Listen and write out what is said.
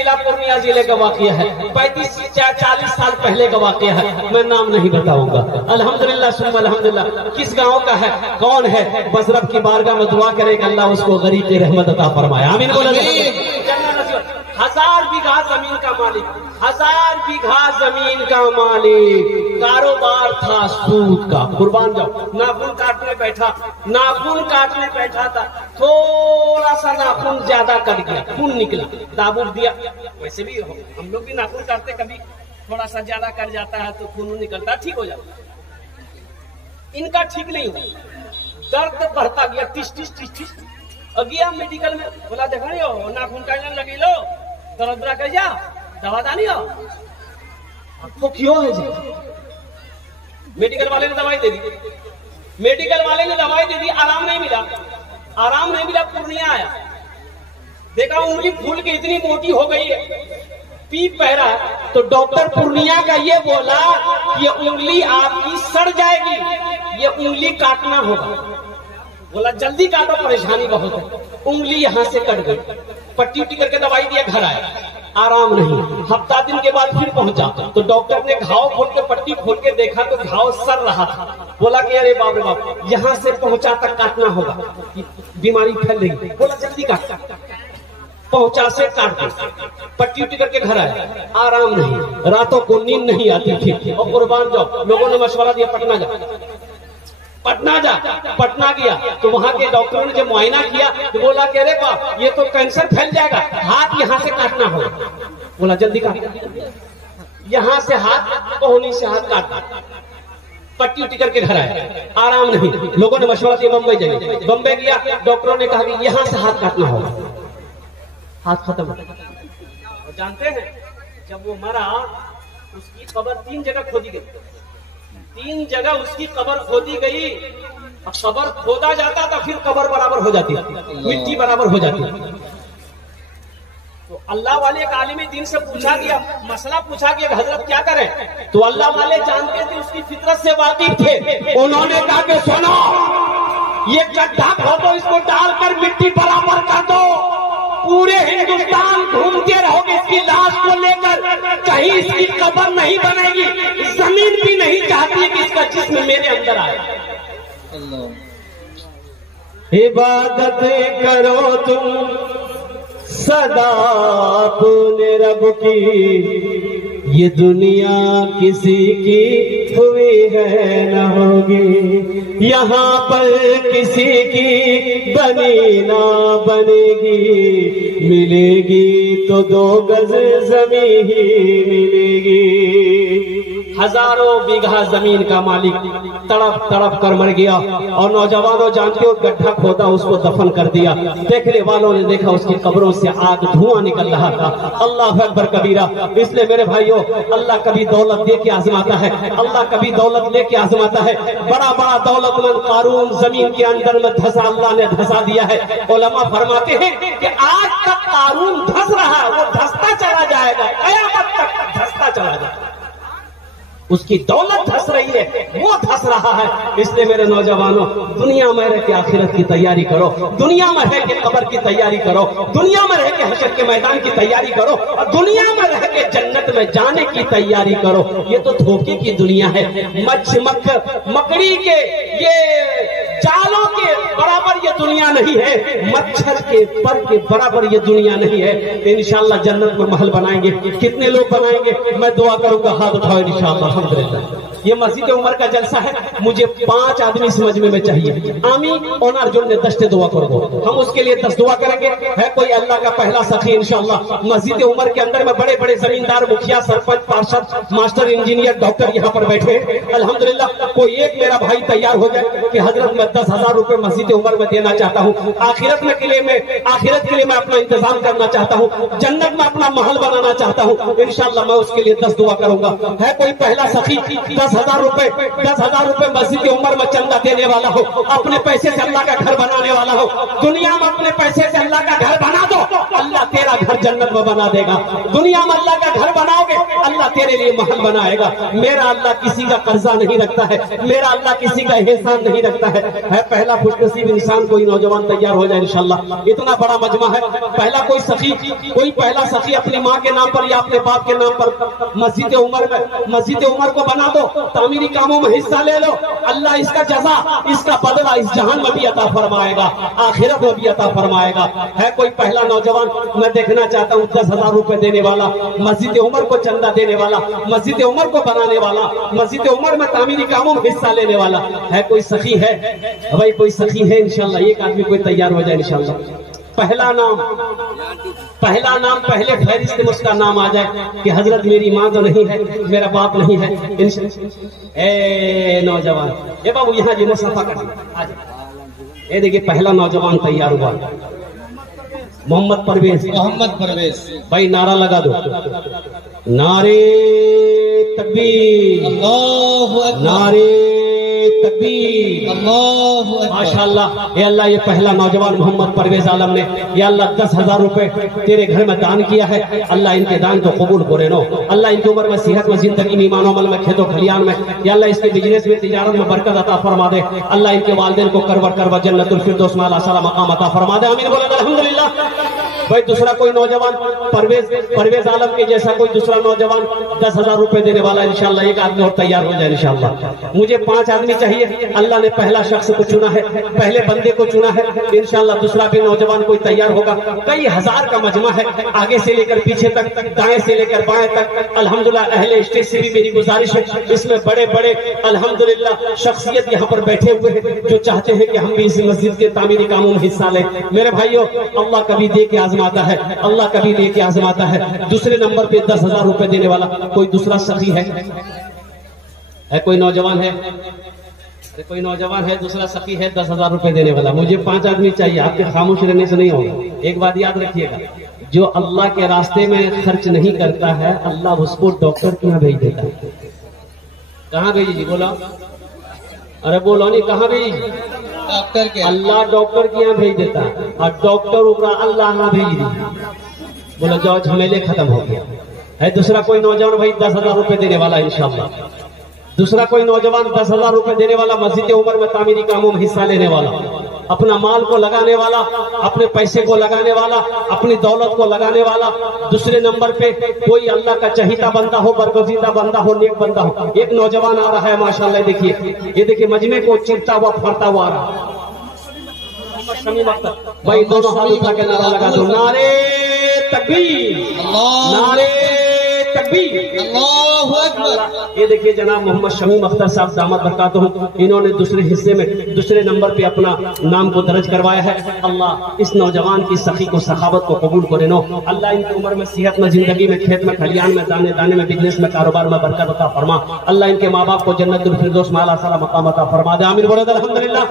जिला पूर्णिया जिले का वाकया है, 35-40 साल पहले का वाकया है, मैं नाम नहीं बताऊंगा। अल्हम्दुलिल्लाह सुम्मा अल्हम्दुलिल्लाह। किस गांव का है, कौन है, बस रब की बारगाह में दुआ करेगा अल्लाह उसको गरीब की रहमत अता फरमाए। आमीन बोलो। 1000 बीघा जमीन का मालिक, 1000 बीघा जमीन का मालिक, कारोबार था सूद का। कुर्बान जाओ, नाखून काटने बैठा था, थोड़ा सा नाखून ज्यादा कट गया, खून निकला, दाबूर दिया। वैसे भी हम लोग भी नाखून काटते, कभी थोड़ा सा ज्यादा कट जाता है तो खून निकलता, ठीक हो जाता। इनका ठीक नहीं हुआ, दर्द बढ़ता गया, टिस टिस टिस टिस। गया मेडिकल में, बोला देखा नहीं हो नाखून काटने लगी लो, दर्द कर जा, दवा दानी हो आपको क्यों है जी। मेडिकल वाले ने दवाई दे दी, आराम नहीं मिला, पूर्णिया आया, देखा उंगली फूल के इतनी मोटी हो गई है, पीप बह रहा है, तो डॉक्टर पूर्णिया का ये बोला ये उंगली आपकी सड़ जाएगी, ये उंगली काटना होगा। बोला जल्दी काटो, परेशानी बहुत है। उंगली यहाँ से कट गई, पट्टी उट्टी करके दवाई दिया, घर आया, आराम नहीं। हफ्ता दिन के बाद फिर पहुंचा तो डॉक्टर ने घाव खोल के पट्टी खोल के देखा तो घाव सड़ रहा था। बोला कि अरे बाप रे बाप, यहाँ से पहुंचा तक काटना होगा, बीमारी फैल रही। बोला जल्दी काट, पहुंचा से काट, पट्टी उट्टी करके घर आया, आराम नहीं, रातों को नींद नहीं आती थी। और कुर्बान जाओ, लोगों ने मशवरा दिया पटना गया तो वहां के डॉक्टरों ने जब मुआयना किया तो बोला कि अरे बाप ये तो कैंसर फैल जाएगा, हाथ यहाँ से काटना होगा। बोला जल्दी काट, यहाँ से हाथ, कोहनी से हाथ काटना, पट्टी उट्टी करके घर आया, आराम नहीं। लोगों ने मशवरा दिया बम्बई जाइए, बम्बई गया, डॉक्टरों ने कहा कि यहाँ से हाथ काटना होगा, हाथ खत्म। और जानते हैं जब वो मरा उसकी कब्र 3 जगह खोदी गई, 3 जगह उसकी कब्र खोदी गई। अब कब्र खोदा जाता था फिर कब्र बराबर हो जाती, मिट्टी बराबर हो जाती। तो अल्लाह वाले एक आलिम दीन से पूछा गया, मसला पूछा गया हजरत क्या करें, तो अल्लाह वाले जानते थे, उसकी फितरत से वाकिफ थे। उन्होंने कहा कि सुनो, ये गड्ढा खोदो, इसको डालकर मिट्टी बराबर कर दो, पूरे हिंदुस्तान घूमते रहोगे इसकी लाश को लेकर, कहीं इसकी कब्र नहीं बनेगी, जमीन भी नहीं चाहती कि इसका जिस्म मेरे अंदर आए। इबादत करो तुम सदा अपने रब की, ये दुनिया किसी की हुई है न होगी, यहाँ पर किसी की बनी ना बनेगी, मिलेगी तो 2 गज जमीन ही मिलेगी। हजारों बीघा जमीन का मालिक तड़प तड़प कर मर गया, और नौजवानों जानते हो गड्ढा खोदा, उसको दफन कर दिया। देखने वालों ने देखा उसकी कब्रों से आग धुआं निकल रहा था। अल्लाह अकबर कबीरा। इसलिए मेरे भाइयों, अल्लाह कभी दौलत दे के आजमाता है, अल्लाह कभी दौलत लेके आजमाता है। बड़ा बड़ा दौलतमंद कारून जमीन के अंदर में धंसा, अल्लाह ने धंसा दिया है। उलमा फरमाते हैं कि आज तक कारून धंस रहा, वो धंसता चला जाएगा, कयामत तक धंसता चला जाएगा। उसकी दौलत धस रही है, वो धस रहा है। इसलिए मेरे नौजवानों, दुनिया में रह के आखिरत की तैयारी करो, दुनिया में रह के कब्र की तैयारी करो, दुनिया में रह के हशर के मैदान की तैयारी करो, और दुनिया में रह के जन्नत में जाने की तैयारी करो। ये तो धोखे की दुनिया है, मकड़ी के ये जालों के बराबर ये दुनिया नहीं है, मच्छर के पर के बराबर ये दुनिया नहीं है। इंशाअल्लाह जन्नत में महल बनाएंगे। कितने लोग बनाएंगे, मैं दुआ करूंगा, हाथ उठाओ इंशाअल्लाह। ये मस्जिद उमर का जलसा है, मुझे 5 आदमी इस मजमे में चाहिए। आमी और अर्जुन ने 10 दुआ करो, हम उसके लिए 10 दुआ करेंगे। है कोई अल्लाह का पहला सखी इंशाअल्लाह। मस्जिद उमर के अंदर में बड़े बड़े जमींदार, मुखिया, सरपंच, पार्षद, मास्टर, इंजीनियर, डॉक्टर यहाँ पर बैठे हैं। अल्हम्दुलिल्लाह कोई एक मेरा भाई तैयार हो जाए कि हजरत मैं 10,000 रुपए मस्जिद उमर में देना चाहता हूँ, आखिरत के लिए मैं अपना इंतजाम करना चाहता हूँ, जन्नत में अपना महल बनाना चाहता हूँ। इंशाअल्लाह मैं उसके लिए 10 दुआ करूंगा। है कोई पहला सखी? 10 10,000 रुपए 10,000 रुपए मस्जिद उमर में चंदा देने वाला हो, अपने पैसे से अल्लाह का घर बनाने वाला हो, दुनिया में अपने पैसे से अल्लाह का घर बना दो, अल्लाह तेरा घर जन्नत में बना देगा। दुनिया में अल्लाह का घर बनाओगे, अल्लाह तेरे लिए महल बनाएगा। मेरा अल्लाह किसी का कर्जा नहीं रखता है, मेरा अल्लाह किसी का एहसान नहीं रखता है। पहला खुशनसीब इंसान कोई नौजवान तैयार हो जाए इंशाल्लाह। इतना बड़ा मजमा है, पहला कोई सखी, कोई पहला सखी अपनी माँ के नाम पर या अपने बाप के नाम पर मस्जिद उमर को बना दो, तामीरी कामों में हिस्सा ले लो, अल्लाह इसका जज़ा, इसका बदला इस जहान में भी अता फरमाएगा, आखिरत में भी अता फरमाएगा। है कोई पहला नौजवान, मैं देखना चाहता हूँ 10,000 रुपए देने वाला, मस्जिद उमर को चंदा देने वाला, मस्जिद उमर को बनाने वाला, मस्जिद उमर में तामीरी कामों में हिस्सा लेने वाला। है कोई सखी है भाई, कोई सखी है इंशाल्लाह, एक आदमी कोई तैयार हो जाए इंशाल्लाह। पहला नाम पहले फहरिस्त में उसका नाम आ जाए कि हजरत मेरी माँ तो नहीं है, मेरा बाप नहीं है। ए नौजवान, ए बाबू यहाँ जी मुसफा कर, ये देखिए पहला नौजवान तैयार हुआ, मोहम्मद परवेज भाई, नारा लगा दो, नारे तकबीर, नारे तकबीर, माशाअल्लाह। ये अल्लाह, ये पहला नौजवान मोहम्मद परवेज आलम ने, या अल्लाह 10,000 रुपए तेरे घर में दान किया है, अल्लाह इनके दान को कबूल करे नो, अल्लाह इनकी उम्र में, सेहत में, जिंदगी में, ईमान अमल में, खेतों खलियान में, या अल्लाह इसके बिजनेस में, तिजारत में बरकत अता फरमा दे। अल्लाह इनके वालिदैन को करवर जन्नतुल फिरदौस में आला मकाम अता फरमा दे। आमीन बोले अल्हम्दुलिल्लाह। भाई दूसरा कोई नौजवान परवेज आलम के जैसा कोई दूसरा नौजवान 10,000 रुपए देने वाला इंशाल्लाह, एक आदमी और तैयार हो जाए इंशाल्लाह। मुझे 5 आदमी चाहिए, अल्लाह ने पहला शख्स को चुना है, पहले बंदे को चुना है इंशाल्लाह। दूसरा भी नौजवान कोई तैयार होगा। कई हजार का मजमा है, आगे से लेकर पीछे तक, दाएं से लेकर बाएं तक। अल्हम्दुलिल्लाह अहले स्टेज से भी मेरी गुजारिश है, इसमें बड़े बड़े अल्हम्दुलिल्लाह शख्सियत यहाँ पर बैठे हुए हैं जो चाहते हैं कि हम भी इस मस्जिद के तामीरी कामों में हिस्सा लें। मेरे भाइयों, अल्लाह कभी दे के आजमाता है, अल्लाह कभी दे के आजमाता है। दूसरे नंबर पे 10,000 रुपए देने वाला कोई दूसरा सखी है कोई नौजवान है, कोई नौजवान है, दूसरा सखी है 10,000 रुपए देने वाला। मुझे 5 आदमी चाहिए, आपके खामोश रहने से नहीं होगा। एक बात याद रखिएगा, जो अल्लाह के रास्ते में खर्च नहीं करता है, अल्लाह उसको डॉक्टर के यहाँ भेज देता है। कहाँ भेजी जी, बोला, अरे बोलो नहीं, कहाँ भेजी? डॉक्टर के, अल्लाह डॉक्टर के यहाँ भेज देता है, और डॉक्टर ऊपर अल्लाह यहाँ भेज दी, बोला जाओ झमेले खत्म हो गया। है दूसरा कोई नौजवान भाई 10,000 रुपए देने वाला इंशाल्लाह। दूसरा कोई नौजवान 10,000 रुपए देने वाला, मस्जिद उमर में तामीरी कामों में हिस्सा लेने वाला, अपना माल को लगाने वाला, अपने पैसे को लगाने वाला, अपनी दौलत को लगाने वाला। दूसरे नंबर पे कोई अल्लाह का चहीता बंदा हो, बरगजीदा बंदा हो, नेक बंदा हो। एक नौजवान आ रहा है माशाल्लाह, देखिए, ये देखिए मजमे को चिरता हुआ फरता हुआ आ रहा भाई, दोनों हाथ उठा के नारा लगा दो, नारे तकबीर, नारे तकबीर, अल्लाहु अकबर। ये देखिए जनाब मोहम्मद शमीम अख्तर साहब दामद बरकातहू, इन्होंने दूसरे हिस्से में दूसरे नंबर पे अपना नाम को दर्ज करवाया है। अल्लाह इस नौजवान की सखी को, सखावत को कबूल करे नो। अल्लाह इनकी उम्र में, सेहत में, जिंदगी में, खेत में, खलियान में, दाने दाने में, बिजनेस में, कारोबार में बरकत अता फरमा। अल्लाह इनके माँ बाप को जन्नतुल फिरदौस में आला मकाम अता फरमा दे। आमीन बोले अल्हम्दुलिल्लाह।